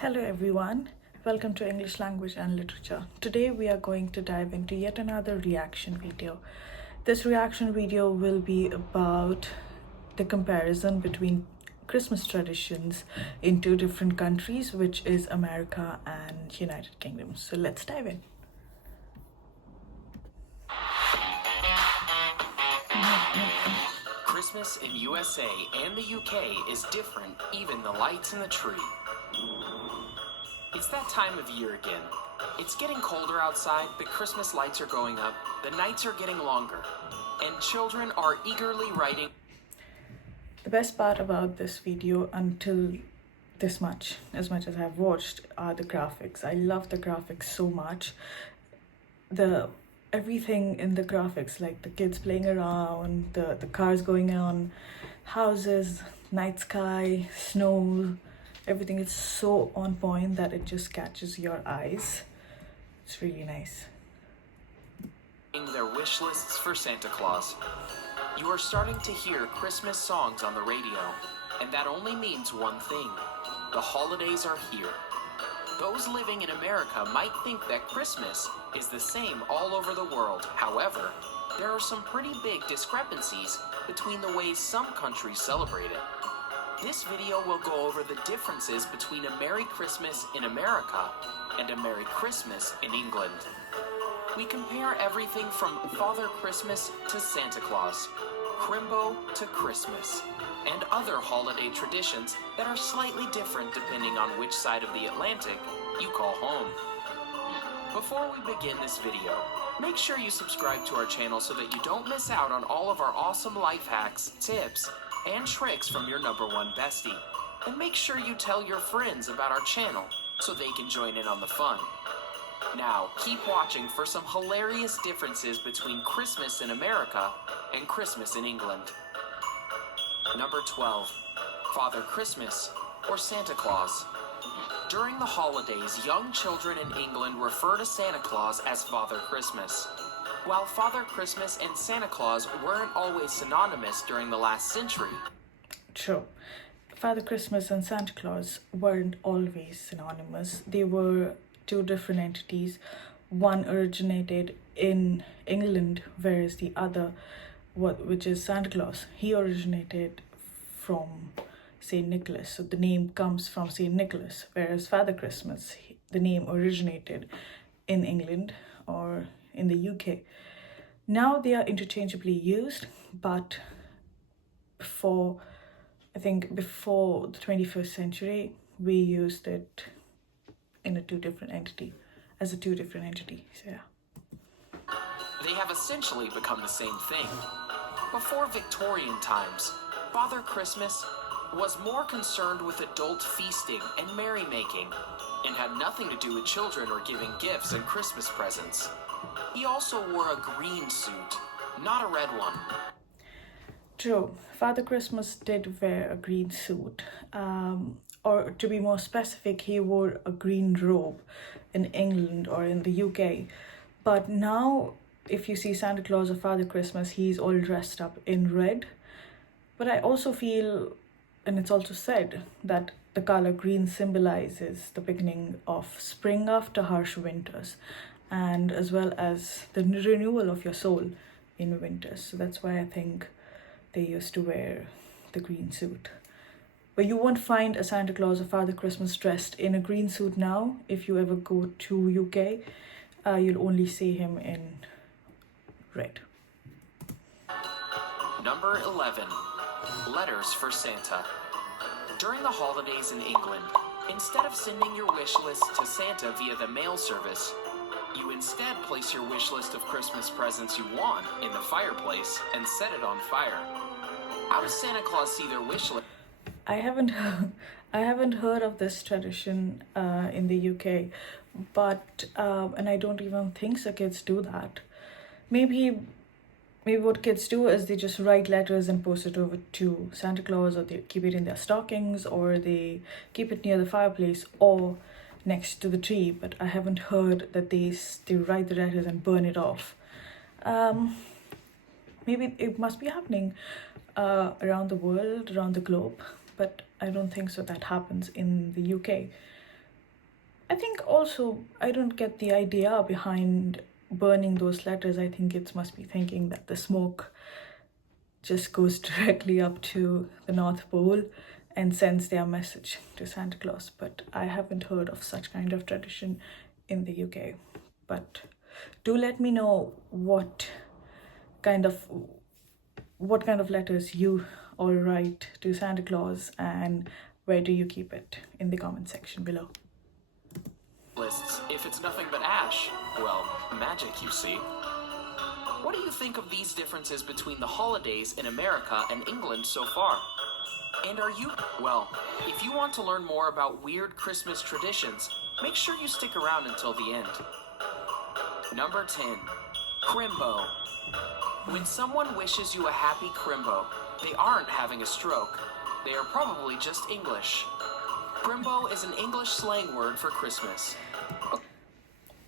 Hello everyone, welcome to English Language and Literature. Today we are going to dive into yet another reaction video. This reaction video will be about the comparison between Christmas traditions in two different countries, which is America and United Kingdom. So let's dive in. Christmas in USA and the UK is different, even the lights in the tree. It's that time of year again. It's getting colder outside, but Christmas lights are going up, the nights are getting longer, and children are eagerly writing. The best part about this video until this much, as much as I've watched, are the graphics. I love the graphics so much. Everything in the graphics, like the kids playing around, the cars going on, houses, night sky, snow, everything is so on point that it just catches your eyes. It's really nice. Their wish lists for Santa Claus. You are starting to hear Christmas songs on the radio, and that only means one thing. The holidays are here. Those living in America might think that Christmas is the same all over the world. However, there are some pretty big discrepancies between the ways some countries celebrate it. This video will go over the differences between a Merry Christmas in America and a Merry Christmas in England. We compare everything from Father Christmas to Santa Claus, Crimbo to Christmas, and other holiday traditions that are slightly different depending on which side of the Atlantic you call home. Before we begin this video, make sure you subscribe to our channel so that you don't miss out on all of our awesome life hacks, tips, and tricks from your #1 bestie. And make sure you tell your friends about our channel so they can join in on the fun. Now, keep watching for some hilarious differences between Christmas in America and Christmas in England. Number 12. Father Christmas or Santa Claus. During the holidays, young children in England refer to Santa Claus as Father Christmas. While Father Christmas and Santa Claus weren't always synonymous during the last century. True. Father Christmas and Santa Claus weren't always synonymous. They were two different entities. One originated in England, whereas the other, which is Santa Claus, he originated from Saint Nicholas. So the name comes from Saint Nicholas, whereas Father Christmas, the name originated in England or in the UK. Now they are interchangeably used, but before the 21st century, we used it in as a two different entity. So yeah. They have essentially become the same thing. Before Victorian times, Father Christmas was more concerned with adult feasting and merrymaking, and had nothing to do with children or giving gifts and Christmas presents. He also wore a green suit, not a red one. True, Father Christmas did wear a green suit. Or to be more specific, he wore a green robe in England or in the UK. But now, if you see Santa Claus or Father Christmas, he's all dressed up in red. But I also feel, and it's also said, that the color green symbolizes the beginning of spring after harsh winters, and as well as the renewal of your soul in winters. So that's why I think they used to wear the green suit. But you won't find a Santa Claus or Father Christmas dressed in a green suit now. If you ever go to UK, you'll only see him in red. Number 11. Letters for Santa. During the holidays in England, instead of sending your wish list to Santa via the mail service, you instead place your wish list of Christmas presents you want in the fireplace and set it on fire. How does Santa Claus see their wish list? I haven't heard of this tradition in the UK, but and I don't even think the kids do that. Maybe what kids do is they just write letters and post it over to Santa Claus, or they keep it in their stockings, or they keep it near the fireplace or next to the tree. But I haven't heard that they write the letters and burn it off. Maybe it must be happening around the world, around the globe, but I don't think so that happens in the UK. I think also I don't get the idea behind burning those letters. I think it must be thinking that the smoke just goes directly up to the North Pole and sends their message to Santa Claus. But I haven't heard of such kind of tradition in the UK. But do let me know kind of what kind of letters you all write to Santa Claus, and where do you keep it in the comment section below. Lists if it's nothing but ash. Well, magic, you see. What do you think of these differences between the holidays in America and England so far? And are you... Well, if you want to learn more about weird Christmas traditions, make sure you stick around until the end. Number 10. Crimbo. When someone wishes you a happy Crimbo, they aren't having a stroke. They are probably just English. Crimbo is an English slang word for Christmas.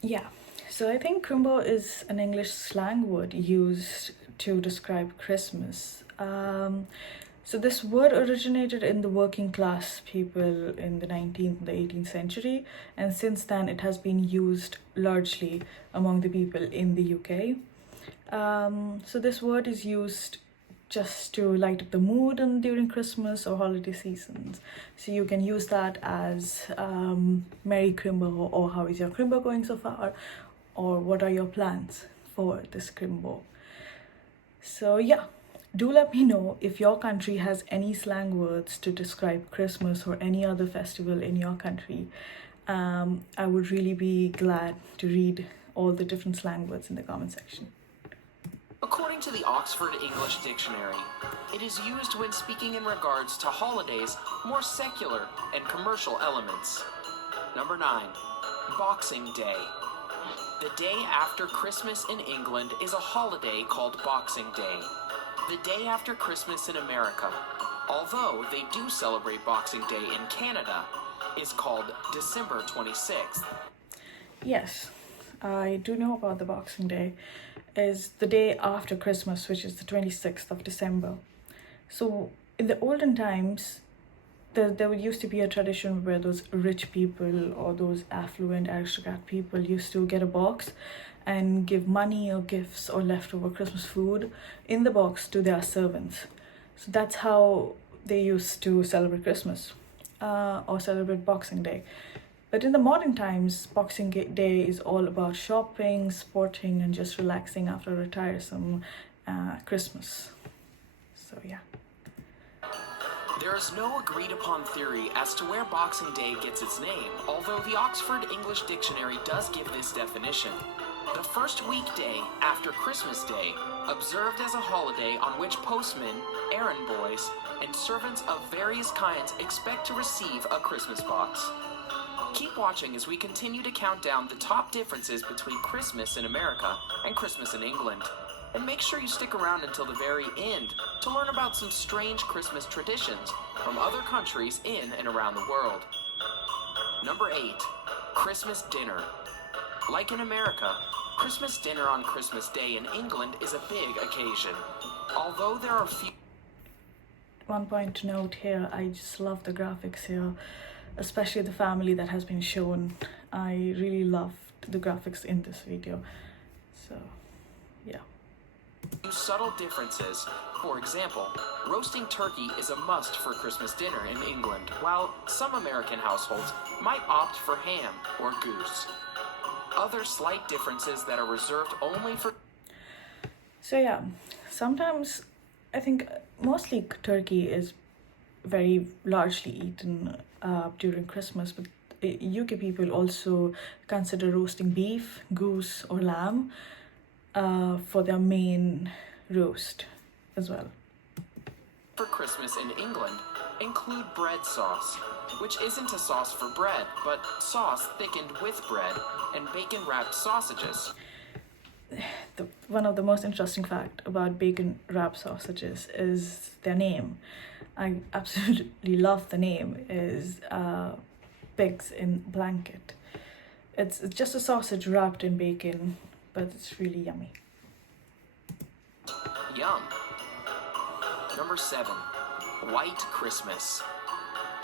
Yeah, so I think Crimbo is an English slang word used to describe Christmas. So this word originated in the working class people in the 19th and the 18th century, and since then it has been used largely among the people in the UK. So this word is used just to light up the mood and during Christmas or holiday seasons. So you can use that as Merry Crimbo, or how is your Crimbo going so far, or what are your plans for this Crimbo. So yeah, do let me know if your country has any slang words to describe Christmas or any other festival in your country. I would really be glad to read all the different slang words in the comment section. According to the Oxford English Dictionary, it is used when speaking in regards to holidays, more secular and commercial elements. Number 9. Boxing Day. The day after Christmas in England is a holiday called Boxing Day. The day after Christmas in America, although they do celebrate Boxing Day in Canada, is called December 26th. Yes, I do know about the Boxing Day. Is the day after Christmas, which is the 26th of December. So in the olden times, there used to be a tradition where those rich people or those affluent aristocrat people used to get a box and give money or gifts or leftover Christmas food in the box to their servants. So that's how they used to celebrate Christmas or celebrate Boxing Day. But in the modern times, Boxing Day is all about shopping, sporting, and just relaxing after a tiresome Christmas. So yeah. There is no agreed upon theory as to where Boxing Day gets its name, although the Oxford English Dictionary does give this definition. The first weekday after Christmas Day, observed as a holiday on which postmen, errand boys, and servants of various kinds expect to receive a Christmas box. Keep watching as we continue to count down the top differences between Christmas in America and Christmas in England. And make sure you stick around until the very end to learn about some strange Christmas traditions from other countries in and around the world. Number 8. Christmas dinner. Like in America, Christmas dinner on Christmas Day in England is a big occasion. Although there are few... One point to note here, I just love the graphics here, especially the family that has been shown. I really loved the graphics in this video. So, yeah. Subtle differences. For example, roasting turkey is a must for Christmas dinner in England, while some American households might opt for ham or goose. Other slight differences that are reserved only for... So yeah, sometimes I think mostly turkey is very largely eaten during Christmas, but UK people also consider roasting beef, goose, or lamb for their main roast as well. For Christmas in England include bread sauce, which isn't a sauce for bread, but sauce thickened with bread, and bacon-wrapped sausages. One of the most interesting fact about bacon-wrapped sausages is their name. I absolutely love the name, is Pigs in Blanket. It's just a sausage wrapped in bacon, but it's really yummy. Yum. Number 7. White Christmas.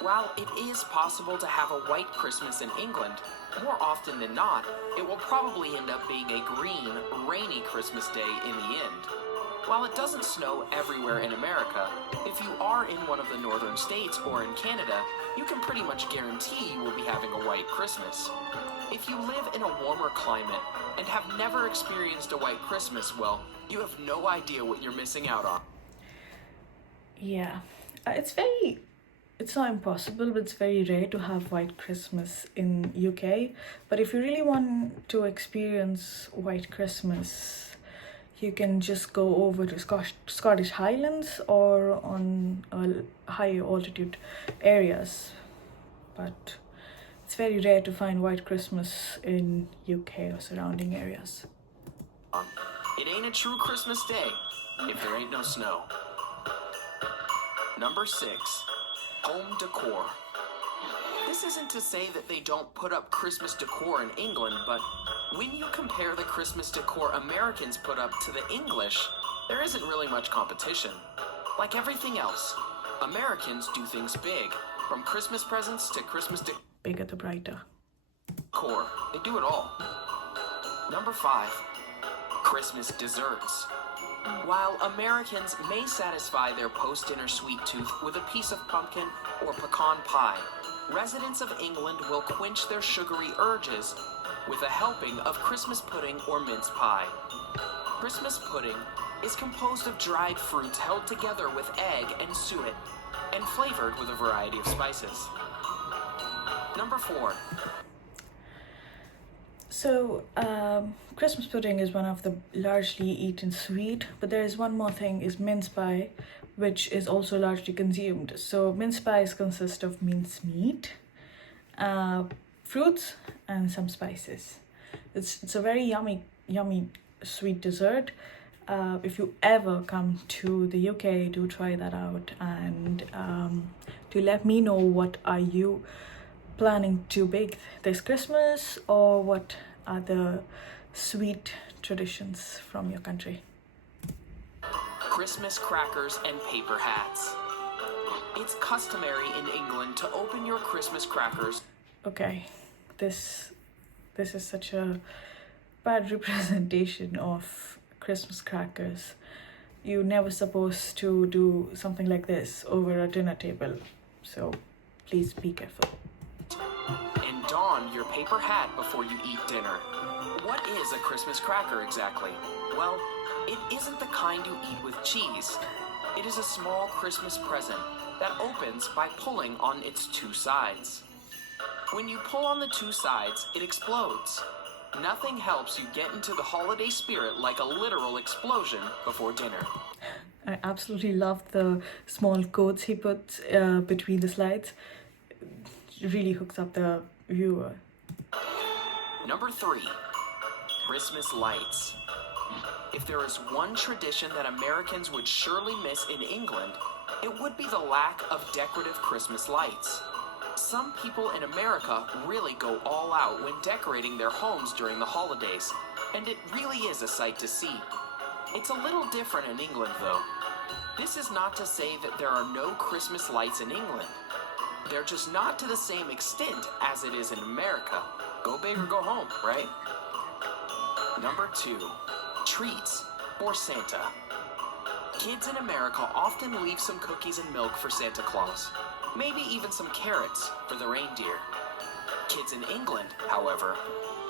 While it is possible to have a white Christmas in England, more often than not, it will probably end up being a green, rainy Christmas day in the end. While it doesn't snow everywhere in America, if you are in one of the northern states or in Canada, you can pretty much guarantee you will be having a white Christmas. If you live in a warmer climate and have never experienced a white Christmas, well, you have no idea what you're missing out on. Yeah, it's not impossible, but it's very rare to have white Christmas in UK. But if you really want to experience white Christmas, you can just go over to Scottish Highlands or on higher altitude areas. But it's very rare to find white Christmas in UK or surrounding areas. It ain't a true Christmas day if there ain't no snow. Number 6, home decor. This isn't to say that they don't put up Christmas decor in England, but when you compare the Christmas decor Americans put up to the English, there isn't really much competition. Like everything else, Americans do things big, from Christmas presents to Christmas Bigger the brighter. decor. They do it all. Number 5, Christmas desserts. While Americans may satisfy their post-dinner sweet tooth with a piece of pumpkin or pecan pie, residents of England will quench their sugary urges with a helping of Christmas pudding or mince pie. Christmas pudding is composed of dried fruits held together with egg and suet and flavored with a variety of spices. Number 4. So, Christmas pudding is one of the largely eaten sweet, but there is one more thing, is mince pie, which is also largely consumed. So mince pies consist of minced meat, fruits, and some spices. It's a very yummy sweet dessert. If you ever come to the UK, do try that out, and do let me know what are you planning to bake this Christmas, or what are the sweet traditions from your country. Christmas crackers and paper hats. It's customary in England to open your Christmas crackers. Okay, this is such a bad representation of Christmas crackers. You're never supposed to do something like this over a dinner table, so please be careful. And don your paper hat before you eat dinner. What is a Christmas cracker exactly? Well, it isn't the kind you eat with cheese. It is a small Christmas present that opens by pulling on its 2 sides. When you pull on the 2 sides, it explodes. Nothing helps you get into the holiday spirit like a literal explosion before dinner. I absolutely love the small quotes he puts between the slides. It really hooks up the viewer. Number 3, Christmas lights. If there is one tradition that Americans would surely miss in England, it would be the lack of decorative Christmas lights. Some people in America really go all out when decorating their homes during the holidays, and it really is a sight to see. It's a little different in England, though. This is not to say that there are no Christmas lights in England. They're just not to the same extent as it is in America. Go big or go home, right? Number 2, treats for Santa. Kids in America often leave some cookies and milk for Santa Claus, maybe even some carrots for the reindeer. Kids in England, however,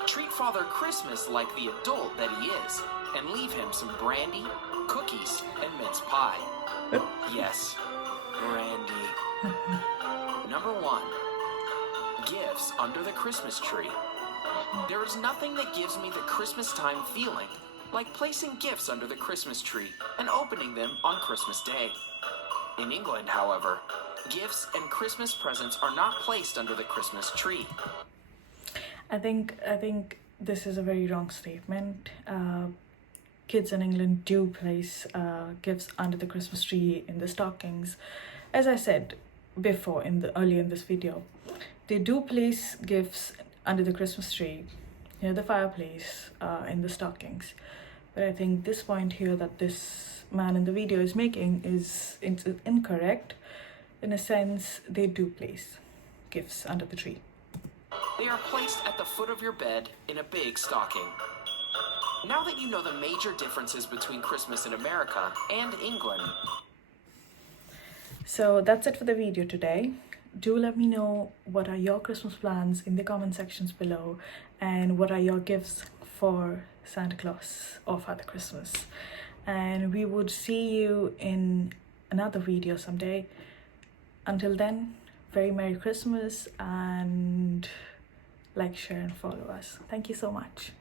treat Father Christmas like the adult that he is and leave him some brandy, cookies, and mince pie. Yes, brandy. Number 1, gifts under the Christmas tree. There is nothing that gives me the Christmas time feeling like placing gifts under the Christmas tree and opening them on Christmas Day. In England, however, gifts and Christmas presents are not placed under the Christmas tree. I think this is a very wrong statement. Kids in England do place gifts under the Christmas tree in the stockings. As I said before earlier in this video, they do place gifts under the Christmas tree, near the fireplace, in the stockings. But I think this point here that this man in the video is making is incorrect. In a sense, they do place gifts under the tree. They are placed at the foot of your bed in a big stocking. Now that you know the major differences between Christmas in America and England. So that's it for the video today. Do let me know what are your Christmas plans in the comment sections below, and what are your gifts for Santa Claus or Father Christmas. And we would see you in another video someday. Until then, very Merry Christmas, and like, share and follow us. Thank you so much.